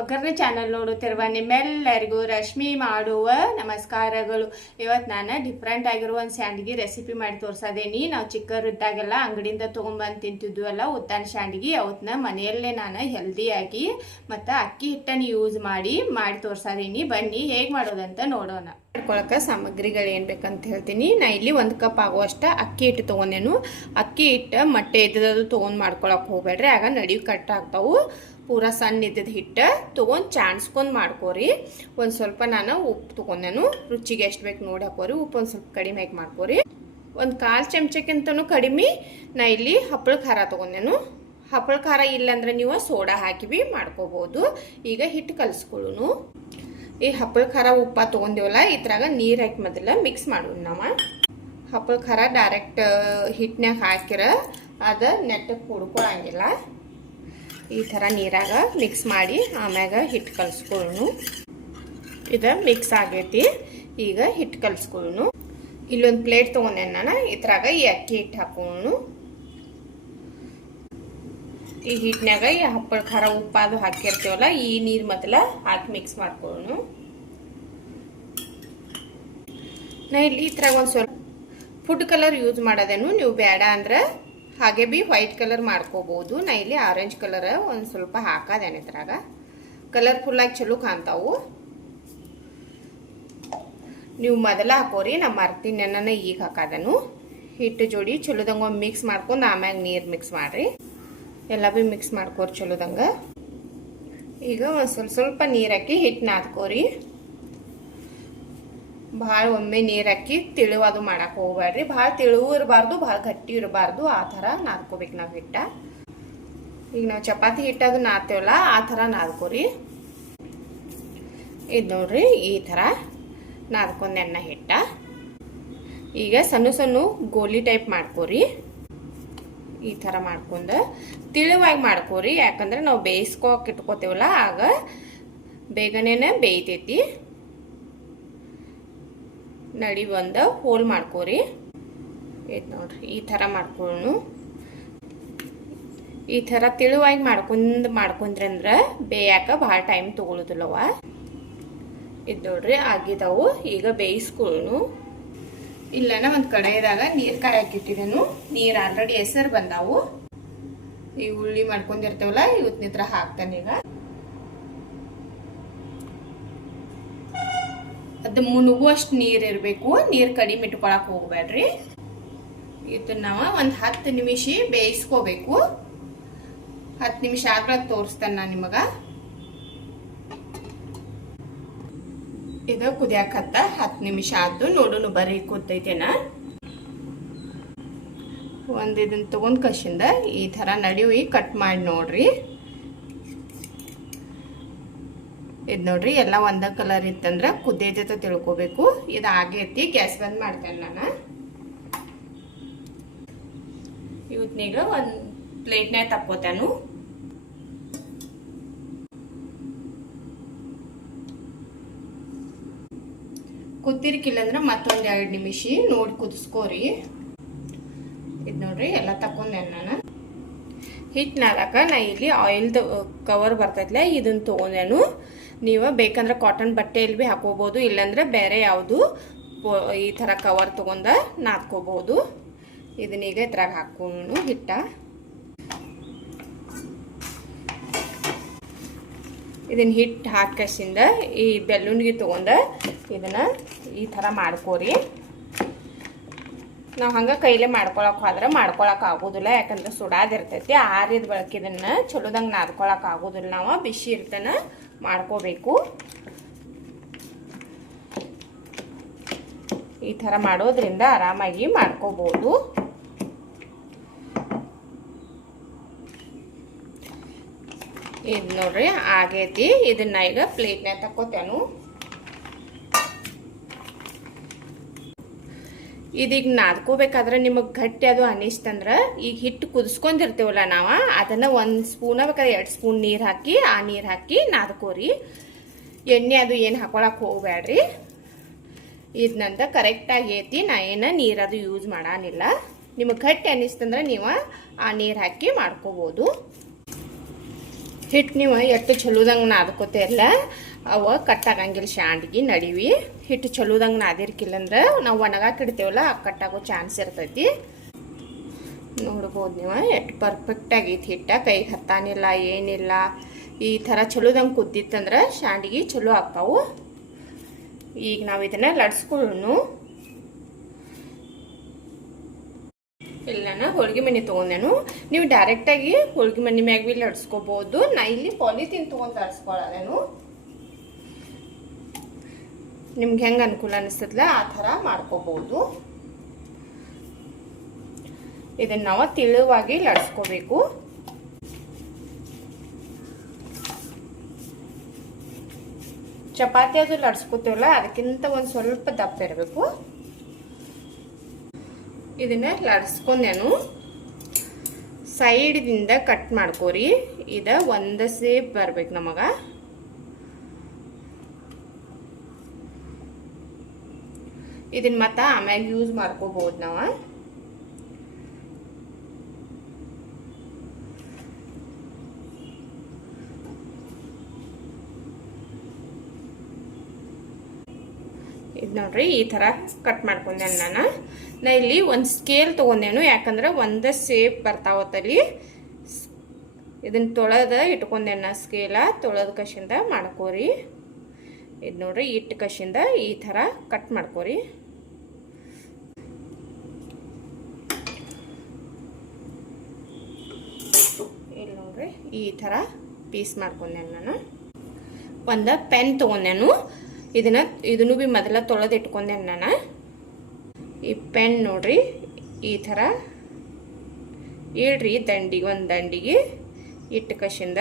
ಒಗ್ಗರಣೆ ಚಾನಲ್ ನೋಡುತ್ತಿರುವ ನಿಮ್ಮೆಲ್ಲರಿಗೂ ರಶ್ಮಿ ಮಾಡುವ ನಮಸ್ಕಾರಗಳು. ಇವತ್ತು ನಾನು ಡಿಫ್ರೆಂಟ್ ಆಗಿರುವ ಒಂದು ಸ್ಯಾಂಡ್ಗಿ ರೆಸಿಪಿ ಮಾಡಿ ತೋರಿಸೋದೇನಿ. ನಾವು ಚಿಕ್ಕವರಿದ್ದಾಗೆಲ್ಲ ಅಂಗಡಿಯಿಂದ ತೊಗೊಂಬಂದು ತಿಂತಿದ್ವಲ್ಲ ಉದ್ದಾನ ಸ್ಯಾಂಡ್ಗಿ, ಅವತ್ತನ್ನ ಮನೆಯಲ್ಲೇ ನಾನು ಹೆಲ್ದಿಯಾಗಿ ಮತ್ತು ಅಕ್ಕಿ ಹಿಟ್ಟನ್ನು ಯೂಸ್ ಮಾಡಿ ತೋರಿಸೋದೇನಿ. ಬನ್ನಿ ಹೇಗೆ ಮಾಡೋದಂತ ನೋಡೋಣ. ಮಾಡ್ಕೊಳಕ್ಕೆ ಸಾಮಗ್ರಿಗಳು ಏನು ಬೇಕಂತ ಹೇಳ್ತೀನಿ. ನಾ ಇಲ್ಲಿ 1 ಕಪ್ ಆಗುವಷ್ಟು ಅಕ್ಕಿ ಹಿಟ್ಟು ತೊಗೊಂಡೇನು. ಅಕ್ಕಿ ಹಿಟ್ಟು ಮೊಟ್ಟೆ ಇದ್ದದ್ದು ತೊಗೊಂಡು ಮಾಡ್ಕೊಳಕ್ಕೆ ಹೋಗ್ಬೇಡ್ರಿ, ಆಗ ನಡಿವು ಕಟ್ ಆಗ್ತಾವು. ಪೂರಾ ಸಣ್ಣ ಇದ್ದದ ಹಿಟ್ಟು ತೊಗೊಂಡು ಚಾಣಿಸ್ಕೊಂಡು ಮಾಡ್ಕೋರಿ. ಒಂದು ಸ್ವಲ್ಪ ನಾನು ಉಪ್ಪು ತೊಗೊಂಡೇನು, ರುಚಿಗೆ ಎಷ್ಟು ಬೇಕು ನೋಡಿ ಹಾಕೋರಿ. ಉಪ್ಪು ಒಂದು ಸ್ವಲ್ಪ ಕಡಿಮೆ ಹಾಕಿ ಮಾಡ್ಕೋರಿ. ಒಂದು 1/4 ಚಮಚಕ್ಕಿಂತನೂ ಕಡಿಮೆ ನಾ ಇಲ್ಲಿ ಹಪ್ಪಳ ಖಾರ ತೊಗೊಂಡೇನು. ಹಪ್ಪಳ ಖಾರ ಇಲ್ಲಾಂದ್ರೆ ನೀವು ಸೋಡಾ ಹಾಕಿ ಮಾಡ್ಕೋಬೋದು. ಈಗ ಹಿಟ್ಟು ಕಲಿಸ್ಕೊಳ್ಳೋನು. ಈ ಹಪ್ಪಳ ಖಾರ ಉಪ್ಪ ತೊಗೊಂಡಿವಲ್ಲ, ಇದ್ರಾಗ ನೀರು ಹಾಕಿ ಮೊದಲ ಮಿಕ್ಸ್ ಮಾಡೋಣ. ನಾವು ಹಪ್ಪಳ ಖಾರ ಡೈರೆಕ್ಟ್ ಹಿಟ್ಟಿನಾಗ ಹಾಕಿರ ಅದು ನೆಟ್ಟಗೆ ಕುಡ್ಕೊಳಂಗಿಲ್ಲ. ಈ ಥರ ನೀರಾಗ ಮಿಕ್ಸ್ ಮಾಡಿ ಆಮ್ಯಾಗ ಹಿಟ್ಟು ಕಲಿಸ್ಕೊಳ್ಳೋನು. ಇದು ಮಿಕ್ಸ್ ಆಗೈತಿ. ಈಗ ಹಿಟ್ಟು ಕಲಿಸ್ಕೊಳ್ಳೋನು. ಇಲ್ಲೊಂದು ಪ್ಲೇಟ್ ತೊಗೊಂಡೆ ನಾನು. ಇದ್ರಾಗ ಈ ಅಕ್ಕಿ ಹಿಟ್ಟು ಹಾಕೋನು. ಈ ಹಿಟ್ಟಿನಾಗ ಈ ಹಪ್ಪಳ ಖಾರ ಉಪ್ಪು ಅದು ಹಾಕಿರ್ತೀವಲ್ಲ, ಈ ನೀರು ಮೊದಲ ಹಾಕಿ ಮಿಕ್ಸ್ ಮಾಡ್ಕೊಳ್ಳೋನು. ನಾ ಇಲ್ಲಿ ಇದ್ರಾಗ ಒಂದು ಸ್ವಲ್ಪ ಫುಡ್ ಕಲರ್ ಯೂಸ್ ಮಾಡೋದೇನು. ನೀವು ಬೇಡ ಅಂದ್ರೆ ಹಾಗೆ ಬಿ ವೈಟ್ ಕಲರ್ ಮಾಡ್ಕೋಬಹುದು. ನಾ ಇಲ್ಲಿ ಆರೆಂಜ್ ಕಲರ್ ಒಂದು ಸ್ವಲ್ಪ ಹಾಕೋದೇನೆ. ಇದ್ರಾಗ ಕಲರ್ಫುಲ್ಲಾಗಿ ಚಲೋ ಕಾಣ್ತಾವು. ನೀವು ಮೊದಲ ಹಾಕೋರಿ, ನಾ ಮರ್ತೀನಿ ನನ್ನ ಈಗ ಹಾಕೋದನು. ಹಿಟ್ಟು ಜೋಡಿ ಚಲೋದಂಗೆ ಮಿಕ್ಸ್ ಮಾಡ್ಕೊಂಡು ಆಮ್ಯಾಗ ನೀರು ಮಿಕ್ಸ್ ಮಾಡಿರಿ. ಎಲ್ಲ ಭೀ ಮಿಕ್ಸ್ ಮಾಡ್ಕೋರಿ ಚಲೋದಂಗೆ. ಈಗ ಒಂದು ಸ್ವಲ್ಪ ನೀರು ಹಾಕಿ ಹಿಟ್ಟು ನಾದ್ಕೋರಿ. ಭಾಳ ಒಮ್ಮೆ ನೀರು ಹಾಕಿ ತಿಳುವದು ಮಾಡಕ್ಕೆ ಹೋಗ್ಬೇಡ್ರಿ. ಭಾಳ ತಿಳುವು ಇರಬಾರ್ದು, ಭಾಳ ಗಟ್ಟಿ ಇರಬಾರ್ದು. ಆ ಥರ ನಾದ್ಕೋಬೇಕು ನಾವು ಹಿಟ್ಟ. ಈಗ ನಾವು ಚಪಾತಿ ಹಿಟ್ಟದು ನಾದ್ತೇವಲ್ಲ, ಆ ಥರ ನಾದ್ಕೋರಿ. ಇದು ನೋಡ್ರಿ, ಈ ಥರ ನಾದ್ಕೊಂಡು ಎಣ್ಣೆ ಹಿಟ್ಟ. ಈಗ ಸಣ್ಣ ಸಣ್ಣ ಗೋಲಿ ಟೈಪ್ ಮಾಡ್ಕೋರಿ. ಈ ಥರ ಮಾಡ್ಕೊಂಡು ತಿಳುವಾಗಿ ಮಾಡ್ಕೋರಿ. ಯಾಕಂದ್ರೆ ನಾವು ಬೇಯಿಸ್ಕೋಕೆ ಇಟ್ಕೋತೇವಲ್ಲ, ಆಗ ಬೇಗನೆ ಬೇಯ್ತೈತಿ. ನಡಿ ಒಂದು ಹೋಲ್ ಮಾಡ್ಕೋರಿ. ಇದು ನೋಡ್ರಿ, ಈ ಥರ ಮಾಡ್ಕೊಳ್ಳೋನು. ಈ ಥರ ತಿಳುವಾಗಿ ಮಾಡ್ಕೊಂಡ್ರಂದ್ರೆ ಬೇಯಾಕ ಭಾಳ ಟೈಮ್ ತಗೊಳ್ಳೋದಿಲ್ಲವ. ಇದು ನೋಡ್ರಿ ಆಗಿದಾವು. ಈಗ ಬೇಯಿಸ್ಕೊಳ್ಳೋನು. ಇಲ್ಲನ ಒಂದು ಕಡೆಯದಾಗ ನೀರು ಕಾಯಕ್ಕಿಟ್ಟಿದ್ದೇನು. ನೀರು ಆಲ್ರೆಡಿ ಹೆಸರು ಬಂದಾವು. ಈ ಉಳ್ಳಿ ಮಾಡ್ಕೊಂಡಿರ್ತೇವಲ್ಲ, ಇವತ್ತಿನ ಹಾಕ್ತಾನೆ. ಈಗ ಅದು ಮುನುಗುವಷ್ಟು ನೀರು ಇರಬೇಕು. ನೀರು ಕಡಿಮೆ ಇಟ್ಕೊಳಕ್ಕೆ ಹೋಗ್ಬೇಡ್ರಿ. ಇದನ್ನ ನಾವು ಒಂದು 10 ನಿಮಿಷ ಬೇಯಿಸ್ಕೋಬೇಕು. 10 ನಿಮಿಷ ಆದ್ಮೇಲೆ ತೋರಿಸ್ತೇನೆ ನಾನು ನಿಮಗೆ. ಇದು ಕುದಿಯಾಕತ್ತ 10 ನಿಮಿಷ ಆದ್ದು. ನೋಡೋಣ ಬರೀ ಕೂತೈತೇನ. ಒಂದು ಇದನ್ನ ತಗೊಂಡ್ ಕಸಿಂದ ಈ ಥರ ನಡಿವಿ ಕಟ್ ಮಾಡಿ ನೋಡ್ರಿ. ಇದು ನೋಡ್ರಿ, ಎಲ್ಲ ಒಂದೇ ಕಲರ್ ಇತ್ತಂದ್ರೆ ಕುದ್ದೇಜತ ತಿಳ್ಕೊಬೇಕು. ಇದು ಆಗೈತಿ. ಗ್ಯಾಸ್ ಬಂದ್ ಮಾಡ್ತೇನೆ ನಾನು. ಇವತ್ನೀಗ ಒಂದು ಪ್ಲೇಟ್ನಾಗ ತಕ್ಕೋತೇನು. ಕುದ್ದಿರ್ಕಿಲ್ಲಂದ್ರೆ ಮತ್ತೊಂದು 2 ನಿಮಿಷ ನೋಡಿ ಕುದಿಸ್ಕೋರಿ. ಇದು ನೋಡ್ರಿ, ಎಲ್ಲ ತಕೊಂಡೆ ನಾನು. ಹಿಟ್ಟು ನಾದಕ ನಾ ಇಲ್ಲಿ ಆಯಿಲ್ದು ಕವರ್ ಬರ್ತೈತ್ಲ, ಇದನ್ನ ತೊಗೊಂಡೇನು. ನೀವು ಬೇಕಂದ್ರೆ ಕಾಟನ್ ಬಟ್ಟೆಯಲ್ಲಿ ಭೀ ಹಾಕೋಬಹುದು, ಇಲ್ಲಾಂದ್ರೆ ಬೇರೆ ಯಾವುದು ಈ ಥರ ಕವರ್ ತೊಗೊಂಡ ನಾದ್ಕೋಬಹುದು. ಇದನ್ನೀಗ ಇದ್ರಾಗ ಹಾಕೋನು ಹಿಟ್ಟ. ಇದನ್ನ ಹಿಟ್ಟು ಹಾಕಿಸಿಂದ ಈ ಬೆಲ್ಲುನ್ಗೆ ತೊಗೊಂಡ ಇದನ್ನ ಈ ಥರ ಮಾಡ್ಕೋರಿ. ನಾವು ಹಂಗೆ ಕೈಲೇ ಮಾಡ್ಕೊಳಕ್ಕೆ ಹೋದ್ರೆ ಮಾಡ್ಕೊಳಕ್ಕೆ ಆಗೋದಿಲ್ಲ. ಯಾಕಂದ್ರೆ ಸುಡಾದಿರ್ತೈತಿ. ಆರಿದ ಬಳಕೆ ಇದನ್ನು ಚಲೋದಂಗೆ ನಾದ್ಕೊಳಕ್ಕೆ ಆಗೋದಿಲ್ಲ. ನಾವು ಬಿಸಿ ಇರ್ತನ ಮಾಡ್ಕೋಬೇಕು. ಈ ಥರ ಮಾಡೋದ್ರಿಂದ ಆರಾಮಾಗಿ ಮಾಡ್ಕೋಬಹುದು. ಇದು ನೋಡ್ರಿ ಆಗೈತಿ. ಇದನ್ನ ಈಗ ಪ್ಲೇಟ್ನಾಗ ತಕ್ಕೋತೇನು. ಇದೀಗ ನಾದ್ಕೋಬೇಕಾದ್ರೆ ನಿಮಗೆ ಗಟ್ಟಿ ಅದು ಅನಿಸ್ತಂದ್ರೆ ಈಗ ಹಿಟ್ಟು ಕುದಿಸ್ಕೊಂಡಿರ್ತೇವಲ್ಲ ನಾವು, ಅದನ್ನು 1 ಸ್ಪೂನ ಬೇಕಾದ್ರೆ 2 ಸ್ಪೂನ್ ನೀರು ಹಾಕಿ ಆ ನೀರು ಹಾಕಿ ನಾದ್ಕೋರಿ. ಎಣ್ಣೆ ಅದು ಏನು ಹಾಕೊಳಕ್ಕೆ ಹೋಗ್ಬೇಡ್ರಿ. ಇದನ್ನಂತ ಕರೆಕ್ಟಾಗಿ ಐತಿ. ನಾ ಏನು ನೀರದು ಯೂಸ್ ಮಾಡಾನಿಲ್ಲ. ನಿಮಗೆ ಗಟ್ಟಿ ಅನಿಸ್ತಂದ್ರೆ ನೀವು ಆ ನೀರು ಹಾಕಿ ಮಾಡ್ಕೋಬೋದು. ಹಿಟ್ಟು ನೀವು ಎಷ್ಟು ಚಲೋದಂಗೆ ನಾದ್ಕೋತಿರಲ್ಲ ಅವ ಕಟ್ಟಾಗಂಗಿಲ್ಲ ಶಾಂಡ್ಗಿ ನಡಿವಿ. ಹಿಟ್ಟು ಚಲೋದಂಗೆ ನಾದಿರ್ಕಿಲ್ಲಂದ್ರೆ ನಾವು ಒಣಗಾಕಿಡ್ತೇವಲ್ಲ ಕಟ್ಟಾಗೋ ಚಾನ್ಸ್ ಇರ್ತೈತಿ. ನೋಡ್ಬೋದು ನೀವು ಎಷ್ಟು ಪರ್ಫೆಕ್ಟ್ ಆಗೈತಿ ಹಿಟ್ಟ, ಕೈಗೆ ಹತ್ತಾನಿಲ್ಲ ಏನಿಲ್ಲ. ಈ ಥರ ಚಲೋದಂಗೆ ಕುದ್ದಿತ್ತಂದ್ರೆ ಶಾಂಡ್ಗಿ ಚಲೋ ಆಗ್ತಾವು. ಈಗ ನಾವು ಇದನ್ನು ಲಡ್ಸ್ಕೊಳ್ಳೋಣ. ಇಲ್ಲ ಹೋಳಿಗೆ ಮನೆ ತೊಗೊಂಡೇನು, ನೀವು ಡೈರೆಕ್ಟಾಗಿ ಹೋಳಿಗೆ ಮನೆ ಮ್ಯಾಗ ಬಿ ಲಡ್ಸ್ಕೋಬೋದು. ನಾ ಇಲ್ಲಿ ಪಾಲಿಥೀನ್ ತೊಗೊಂಡು ಲಡ್ಸ್ಕೊಳ್ಳೋದೇನು, ನಿಮ್ಗೆ ಹೆಂಗೆ ಅನುಕೂಲ ಅನಿಸ್ತದಲ್ಲ ಆ ಥರ ಮಾಡ್ಕೋಬೋದು. ಇದನ್ನು ನಾವು ತಿಳುವಾಗಿ ಲಡ್ಸ್ಕೋಬೇಕು. ಚಪಾತಿ ಅದು ಲಡ್ಸ್ಕೋತೀವಲ್ಲ ಅದಕ್ಕಿಂತ ಒಂದು ಸ್ವಲ್ಪ ದಪ್ಪ ಇರಬೇಕು. ಇದನ್ನ ಲಡ್ಸ್ಕೊಂಡೇನು ಸೈಡ್ದಿಂದ ಕಟ್ ಮಾಡ್ಕೋರಿ. ಇದ ಒಂದು ಸೇಪ್ ಬರ್ಬೇಕು ನಮಗೆ. ಇದನ್ನ ಮತ್ತೆ ಆಮ್ಯಾಗ ಯೂಸ್ ಮಾಡ್ಕೋಬಹುದು ನಾವು. ಇದು ನೋಡ್ರಿ ಈ ಥರ ಕಟ್ ಮಾಡ್ಕೊಂಡೆ ನಾನು. ಇಲ್ಲಿ ಒಂದು ಸ್ಕೇಲ್ ತೊಗೊಂಡೇನು, ಯಾಕಂದ್ರೆ ಒಂದು ಸೇಪ್ ಬರ್ತಾವತ್ತಲ್ಲಿ. ಇದನ್ನ ತೊಳೆದ ಇಟ್ಕೊಂಡೇನ ಸ್ಕೇಲ, ತೊಳೆದ ಕಶಿಂದ ಮಾಡ್ಕೋರಿ. ಇದು ನೋಡ್ರಿ ಇಟ್ಟು ಕಶಿಂದ ಈ ಥರ ಕಟ್ ಮಾಡ್ಕೋರಿ. ಇಲ್ಲಿ ನೋಡ್ರಿ ಈ ಥರ ಪೀಸ್ ಮಾಡ್ಕೊಂಡೇನು ನಾನು. ಒಂದು ಪೆನ್ ತೊಗೊಂಡೇನು, ಇದನ್ನು ಬಿ ಮೊದಲ ತೊಳೆದು ಇಟ್ಕೊಂಡೇನು ನಾನು. ಈ ಪೆನ್ ನೋಡ್ರಿ ಈ ಥರ ಇಡ್ರಿ ದಂಡಿಗೆ, ಒಂದು ದಂಡಿಗೆ ಇಟ್ಟು ಕಶಿಂದ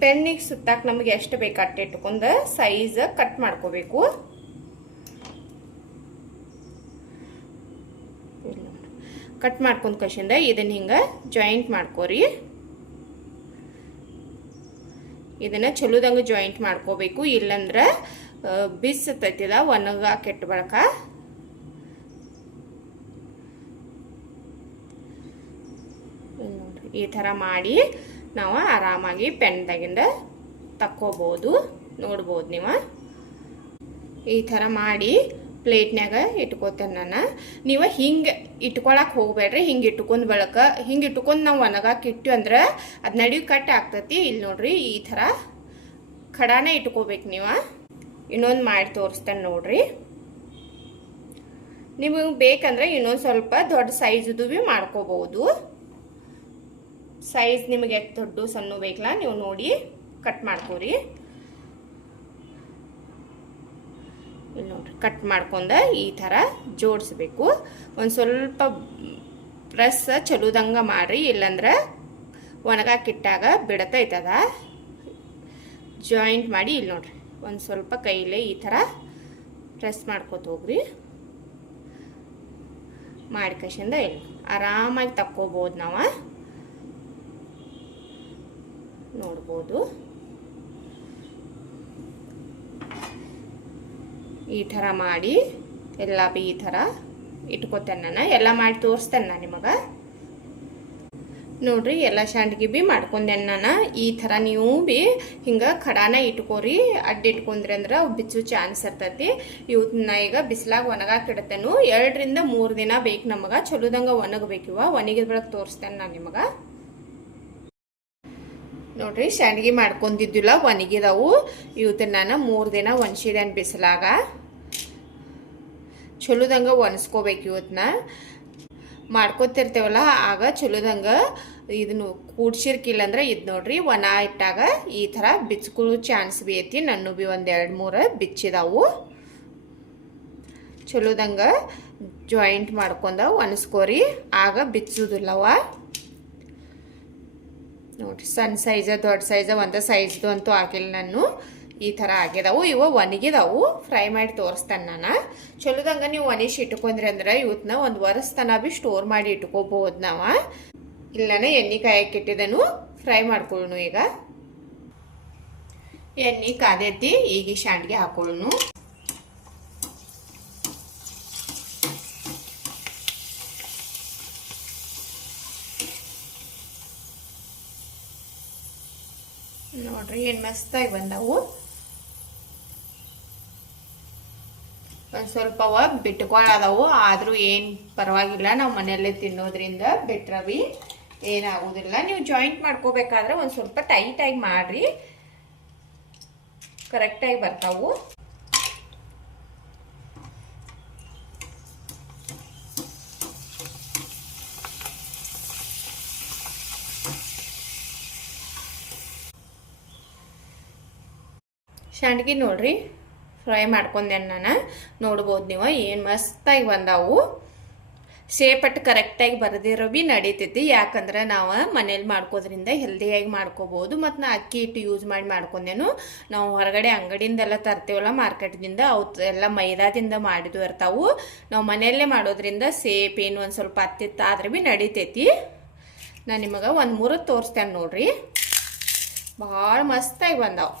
ಪೆನ್ನಿಗೆ ಸುತ್ತಾಕ ನಮಗೆ ಎಷ್ಟು ಬೇಕು ಅಟ್ಟು ಇಟ್ಕೊಂಡು ಸೈಜ್ ಕಟ್ ಮಾಡ್ಕೋಬೇಕು. ಕಟ್ ಮಾಡ್ಕೊಂಡ್ ಕಶಿಂದ ಇದನ್ನ ಹಿಂಗೆ ಜಾಯಿಂಟ್ ಮಾಡ್ಕೋರಿ. ಇದನ್ನ ಚಲೋದಂಗೆ ಜಾಯಿಂಟ್ ಮಾಡ್ಕೋಬೇಕು, ಇಲ್ಲಂದ್ರೆ ಬಿಸ್ತೈತಿದ ಒಣಗ ಕೆಟ್ಟ ಬಳಕ. ನೋಡ್ರಿ ಈ ಥರ ಮಾಡಿ ನಾವು ಆರಾಮಾಗಿ ಪೆನ್ದಾಗಿಂದ ತಕ್ಕೋಬಹುದು. ನೋಡ್ಬೋದು ನೀವು ಈ ಥರ ಮಾಡಿ ಪ್ಲೇಟ್ನಾಗ ಇಟ್ಕೋತೇನೆ ನಾನು. ನೀವು ಹಿಂಗೆ ಇಟ್ಕೊಳಕ್ಕೆ ಹೋಗ್ಬೇಡ್ರಿ. ಹಿಂಗೆ ಇಟ್ಕೊಂಡು ಬಳಕ ಹಿಂಗೆ ಇಟ್ಕೊಂಡು ನಾವು ಒಣಗಾಕಿ ಇಟ್ಟು ಅಂದ್ರೆ ಅದು ನಡಿಗೆ ಕಟ್ ಆಗ್ತೈತಿ. ಇಲ್ಲಿ ನೋಡ್ರಿ ಈ ಥರ ಖಡಾನೇ ಇಟ್ಕೋಬೇಕು ನೀವು. ಇನ್ನೊಂದು ಮಾಡಿ ತೋರಿಸ್ತೇನೆ ನೋಡ್ರಿ. ನಿಮಗೆ ಬೇಕಂದ್ರೆ ಇನ್ನೊಂದು ಸ್ವಲ್ಪ ದೊಡ್ಡ ಸೈಜ್ದು ಭೀ ಮಾಡ್ಕೋಬಹುದು. ಸೈಜ್ ನಿಮಗೆ ಎಷ್ಟು ದೊಡ್ಡ ಸಣ್ಣ ಬೇಕಲ್ಲ ನೀವು ನೋಡಿ ಕಟ್ ಮಾಡ್ಕೋರಿ. ಇಲ್ಲಿ ನೋಡ್ರಿ ಕಟ್ ಮಾಡ್ಕೊಂಡ ಈ ಥರ ಜೋಡಿಸ್ಬೇಕು. ಒಂದು ಸ್ವಲ್ಪ ಪ್ರೆಸ್ ಚಲೋದಂಗ ಮಾಡ್ರಿ, ಇಲ್ಲಂದ್ರೆ ಒಣಗಾಕಿಟ್ಟಾಗ ಬಿಡತೈತದ. ಜಾಯಿಂಟ್ ಮಾಡಿ ಇಲ್ಲಿ ನೋಡ್ರಿ ಒಂದು ಸ್ವಲ್ಪ ಕೈಲೇ ಈ ಥರ ಪ್ರೆಸ್ ಮಾಡ್ಕೊತ ಹೋಗ್ರಿ. ಮಾಡಿ ಕಶಿಂದ ಇಲ್ಲಿ ಆರಾಮಾಗಿ ತಕ್ಕೋಬೋದು ನಾವು. ನೋಡ್ಬೋದು ಈ ಥರ ಮಾಡಿ ಎಲ್ಲ ಬಿ ಈ ಥರ ಇಟ್ಕೋತೇನೆ ನಾನು. ಎಲ್ಲ ಮಾಡಿ ತೋರಿಸ್ತೇನೆ ನಾನು ನಿಮಗೆ. ನೋಡ್ರಿ ಎಲ್ಲ ಶಾಂಡ್ಗಿ ಬಿ ಮಾಡ್ಕೊಂಡೇನೆ ನಾನು. ಈ ಥರ ನೀವು ಬಿ ಹಿಂಗೆ ಖಡಾನ ಇಟ್ಕೋರಿ. ಅಡ್ಡ ಇಟ್ಕೊಂಡ್ರಿ ಅಂದ್ರೆ ಅವು ಬಿಚ್ಚು ಚಾನ್ಸ್ ಇರ್ತೈತಿ. ಇವನ್ನ ಈಗ ಬಿಸಿಲಾಗ ಒಣಗಾಕಿಡ್ತೇನು. 2 ರಿಂದ 3 ದಿನ ಬೇಕು ನಮಗೆ. ಚಲೋದಂಗೆ ಒಣಗಬೇಕಿವ. ಒಣಗಿದ ಬೆಳಗ್ಗೆ ತೋರಿಸ್ತೇನೆ ನಾನು ನಿಮಗೆ. ನೋಡ್ರಿ ಶಾಂಡ್ಗಿ ಮಾಡ್ಕೊಂಡಿದ್ದಿಲ್ಲ ಒಣಗಿದವು. ಇವತ್ತನ್ನ ನಾನು 3 ದಿನ ಒಣಸಿದೇನೆ ಬಿಸಿಲಾಗ. ಚಲೋದಂಗೆ ಒಣಸ್ಕೋಬೇಕು. ಇವತ್ತನ್ನ ಮಾಡ್ಕೊತಿರ್ತೇವಲ್ಲ ಆಗ ಚಲೋದಂಗೆ ಇದನ್ನು ಕೂಡ್ಸಿರ್ಕಿಲ್ಲ ಅಂದ್ರೆ ಇದು ನೋಡ್ರಿ ಒಣ ಇಟ್ಟಾಗ ಈ ಥರ ಬಿಚ್ಕೊಳ್ಳೋ ಚಾನ್ಸ್ ಬಿ ಐತಿ. ನನ್ನ ಬಿ 1-2-3 ಬಿಚ್ಚಿದಾವು. ಚಲೋದಂಗೆ ಜಾಯಿಂಟ್ ಮಾಡ್ಕೊಂಡ ಒಣಸ್ಕೋರಿ, ಆಗ ಬಿಚ್ಚೋದಿಲ್ಲವ. ನೋಡ್ರಿ ಸಣ್ಣ ಸೈಜ ದೊಡ್ಡ ಸೈಜ ಒಂದು ಸೈಜ್ದು ಅಂತೂ ಆಗಿಲ್ಲ ನಾನು. ಈ ಥರ ಆಗ್ಯದಾವು. ಇವು ಒಣಗಿದಾವು. ಫ್ರೈ ಮಾಡಿ ತೋರಿಸ್ತೇನೆ ನಾನು. ಚಲೋದಂಗೆ ನೀವು ಒಣಗಿಸಿ ಇಟ್ಕೊಂಡ್ರಿ ಅಂದ್ರೆ ಇವತ್ತನ್ನ 1 ವರ್ಷ ತನಕ ಬಿ ಸ್ಟೋರ್ ಮಾಡಿ ಇಟ್ಕೋಬಹುದು ನಾವು. ಇಲ್ಲನೇ ಎಣ್ಣೆ ಕಾಯಕ್ಕೆ ಇಟ್ಟಿದ್ದನು. ಫ್ರೈ ಮಾಡ್ಕೊಳ್ಳೋಣ. ಈಗ ಎಣ್ಣೆ ಕಾದೈತಿ. ಈಗ ಶಾಂಡ್ಗೆ ಹಾಕೊಳ್ಳೋಣ. ನೋಡ್ರಿ ಏನು ಮಸ್ತಾಗಿ ಬಂದವು. ಒಂದು ಸ್ವಲ್ಪ ಬಿಟ್ಕೊಳ್ಳೋದವು, ಆದರೂ ಏನು ಪರವಾಗಿಲ್ಲ, ನಾವು ಮನೆಯಲ್ಲೇ ತಿನ್ನೋದ್ರಿಂದ ಬಿಟ್ರವಿ ಏನಾಗೋದಿಲ್ಲ. ನೀವು ಜಾಯಿಂಟ್ ಮಾಡ್ಕೋಬೇಕಾದ್ರೆ ಒಂದು ಸ್ವಲ್ಪ ಟೈಟಾಗಿ ಮಾಡಿರಿ, ಕರೆಕ್ಟಾಗಿ ಬರ್ತಾವು. ಸಂಡ್ಗಿ ನೋಡ್ರಿ ಫ್ರೈ ಮಾಡ್ಕೊಂಡೆ ನಾನು, ನೋಡ್ಬೋದು ನೀವು ಏನು ಮಸ್ತಾಗಿ ಬಂದಾವು. ಸೇಪಟ್ಟು ಕರೆಕ್ಟಾಗಿ ಬರದಿರೋ ಭೀ ನಡೀತೈತಿ, ಯಾಕಂದ್ರೆ ನಾವು ಮನೇಲಿ ಮಾಡ್ಕೋದ್ರಿಂದ ಹೆಲ್ದಿಯಾಗಿ ಮಾಡ್ಕೋಬೋದು. ಮತ್ತು ನಾ ಅಕ್ಕಿ ಹಿಟ್ಟು ಯೂಸ್ ಮಾಡಿ ಮಾಡ್ಕೊಂಡೇನು. ನಾವು ಹೊರಗಡೆ ಅಂಗಡಿಯಿಂದೆಲ್ಲ ತರ್ತೀವಲ್ಲ ಮಾರ್ಕೆಟ್ದಿಂದ, ಅವು ಎಲ್ಲ ಮೈದಾದಿಂದ ಮಾಡಿದ್ದು ಇರ್ತಾವು. ನಾವು ಮನೆಯಲ್ಲೇ ಮಾಡೋದ್ರಿಂದ ಸೇಪ್ ಏನು ಒಂದು ಸ್ವಲ್ಪ ಹತ್ತಿತ್ತಾದ್ರೆ ಭೀ ನಡೀತೈತಿ. ನಾನು ನಿಮಗೆ ಒಂದು 3 ತೋರಿಸ್ತೇನೆ ನೋಡ್ರಿ, ಭಾಳ ಮಸ್ತಾಗಿ ಬಂದಾವು.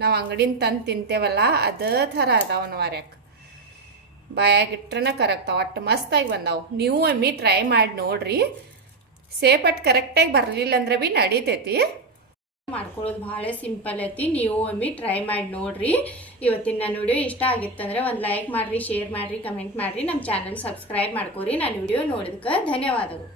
ನಾವು ಅಂಗಡಿಯಿಂದ ತಂದು ತಿಂತೇವಲ್ಲ ಅದೇ ಥರ ಅದಾವ ನವಾರ್ಯಾಕ, ಬಾಯಾಗಿಟ್ರನ ಕರೆಕ್ಟ್ ಒಟ್ಟು ಮಸ್ತಾಗಿ ಬಂದಾವು. ನೀವು ಒಮ್ಮೆ ಟ್ರೈ ಮಾಡಿ ನೋಡ್ರಿ. ಸೇಪಟ್ಟು ಕರೆಕ್ಟಾಗಿ ಬರಲಿಲ್ಲ ಅಂದ್ರೆ ಭೀ ನಡೀತೈತಿ. ಮಾಡ್ಕೊಳ್ಳೋದು ಭಾಳ ಸಿಂಪಲ್ ಐತಿ, ನೀವು ಒಮ್ಮೆ ಟ್ರೈ ಮಾಡಿ ನೋಡ್ರಿ. ಇವತ್ತಿನ ನನ್ನ ವಿಡಿಯೋ ಇಷ್ಟ ಆಗಿತ್ತಂದ್ರೆ ಒಂದು ಲೈಕ್ ಮಾಡಿರಿ, ಶೇರ್ ಮಾಡಿರಿ, ಕಮೆಂಟ್ ಮಾಡಿರಿ, ನಮ್ಮ ಚಾನಲ್ ಸಬ್ಸ್ಕ್ರೈಬ್ ಮಾಡ್ಕೊರಿ. ನನ್ನ ವಿಡಿಯೋ ನೋಡಿದಕ್ಕೆ ಧನ್ಯವಾದಗಳು.